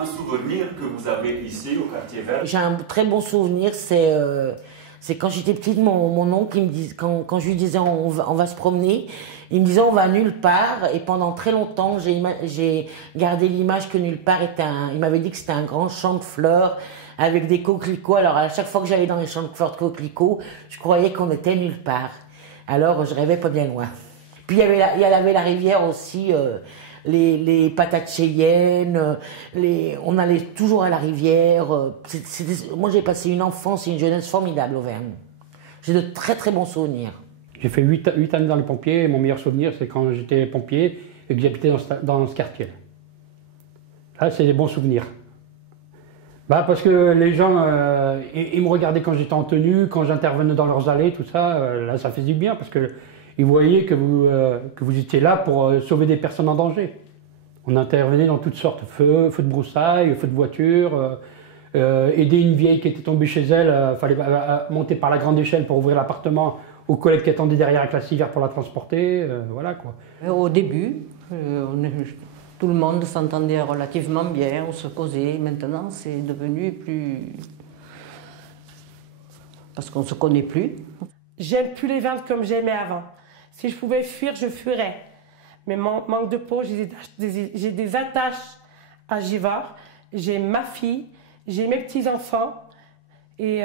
un souvenir que vous avez ici au quartier vert? J'ai un très bon souvenir, c'est quand j'étais petite, mon oncle, il me dit, quand je lui disais on va se promener, il me disait on va nulle part. Et pendant très longtemps, j'ai gardé l'image que nulle part était il m'avait dit que c'était un grand champ de fleurs avec des coquelicots. Alors à chaque fois que j'allais dans les champs de fleurs de coquelicots, je croyais qu'on était nulle part. Alors je rêvais pas bien loin. Puis il y avait la rivière aussi, les patates cheyennes, on allait toujours à la rivière. Moi j'ai passé une enfance et une jeunesse formidable au Auvergne. J'ai de très très bons souvenirs. J'ai fait 8 années dans les pompiers et mon meilleur souvenir c'est quand j'étais pompier et que j'habitais dans ce quartier. Là c'est des bons souvenirs. Parce que les gens, ils me regardaient quand j'étais en tenue, quand j'intervenais dans leurs allées, tout ça, là ça faisait du bien parce que ils voyaient que vous étiez là pour sauver des personnes en danger. On intervenait dans toutes sortes, feu de broussailles, feu de voiture, aider une vieille qui était tombée chez elle, fallait monter par la grande échelle pour ouvrir l'appartement aux collègues qui attendaient derrière avec la civière pour la transporter, voilà quoi. Au début, tout le monde s'entendait relativement bien, on se causait. Maintenant, c'est devenu plus... parce qu'on ne se connaît plus. J'aime plus les ventes comme j'aimais avant. Si je pouvais fuir, je fuirais. Mais manque de peau, j'ai des attaches à Givors. J'ai ma fille, j'ai mes petits-enfants. Et